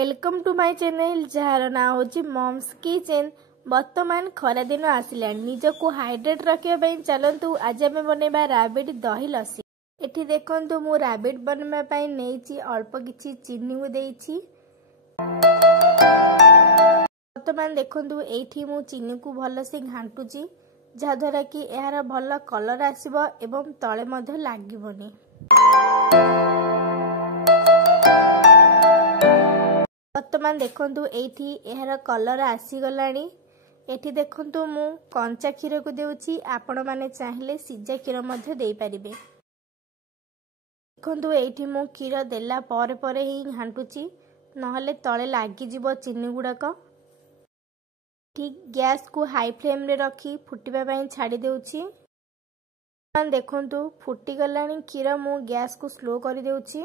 Welcome to my channel जार ना होची मॉम्स किचन। वर्तमान खरा दिन आसिला निज को हाइड्रेट रखिया चलतु आज आम बनवा राबिड दही लस्सी। एठी देखंतु मु राबिड बनवा पई नेची अल्प किछि चीनी को देइछि। वर्तमान देखंतु एठी मु चीनी को भल से घांटुची जहा द्वारा कि यार भल कलर आसीबो एवं तळे मध्ये लागिबोनी। वर्तमान देखंतु एठी यार कलर आसीगलानी। एठी देखंतु मु कंचा क्षीर को देउची, आपण माने चाहिले सिजा क्षीर मध्ये देई परिबे। देखंतु एठी मु क्षीर देला परे परे ही घांटुची नहले तळे लागी जिवो चीनी गुडाक। ठीक गैस को हाई फ्लेम रे रखी फुटिबा पई छाडी देउची। देखंतु फुटी गलानी क्षीर, मु गैस को स्लो करी देउची।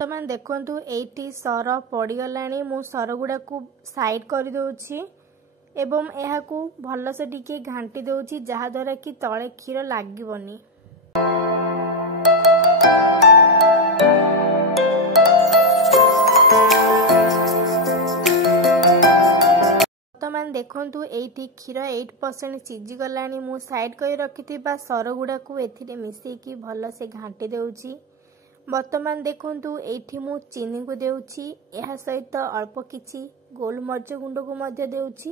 वर्तमान देखंतु एठी सर पड़ी गलानी, मु सर गुडा को साइड कर देउची एवं एहा को भल से टिके घांटी देउची जहा द्वारा कि तळे क्षीर लागिबोनी। वर्तमान देखंतु एठी क्षीर 8% सिझी गलानी, मु साइड कर रखिथिबा सर गुडा को एथिरे मिसेई कि भल से घांटी देउची। वर्तमान देखंतु एठी मु चीनी को देउची, एहा सहित अल्प किछि गोलमरिच गुंड को मध्य देउची।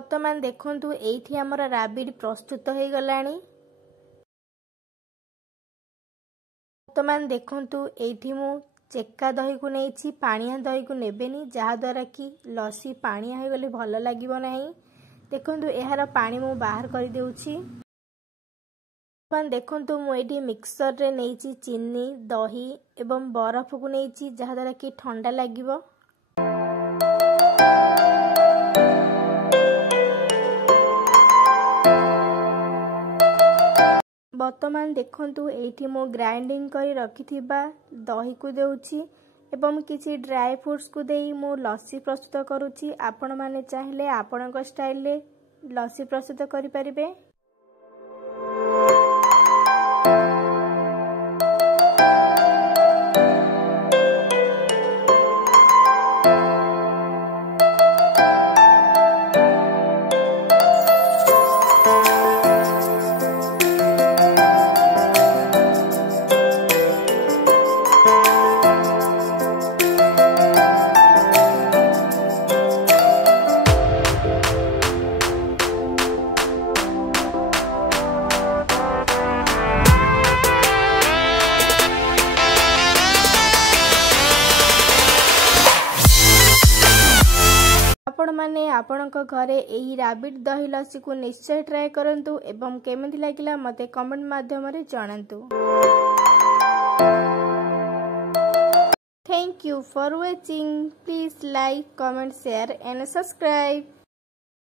वर्तमान देखंतु एठी हमर राबिड प्रस्तुत हो गलानी। वर्तमान देखंतु एठी मु चेक्का दही को नेछि, पानिया दही को नेबेनी जहा द्वारा कि लस्सी पानिया हो गले भल लागिबो नाही। देखंतु एहार पानी मु बाहर कर देउछि। वर्तमान देखंतु मु एठी मिक्सर रे नेछि चीनी, दही एवं बरफ को नेछि जहा द्वारा कि ठंडा लागिबो। वर्तमान देखंतु एठी मो ग्राइंडिंग करी रखिथिबा दही को देउछि एवं किछि ड्राई फ्रूट्स को देई मो लस्सी प्रस्तुत करूछि। आपण माने चाहिले आपणक स्टाइल रे लस्सी प्रस्तुत करि परिबे। आपण माने आपणक घरे एही राबिड दही लस्सी को निश्चय ट्राई करंतु एवं केमिति लागिला मते कमेंट माध्यम रे जणांतु। Thank you for watching. Please like, comment, share and subscribe.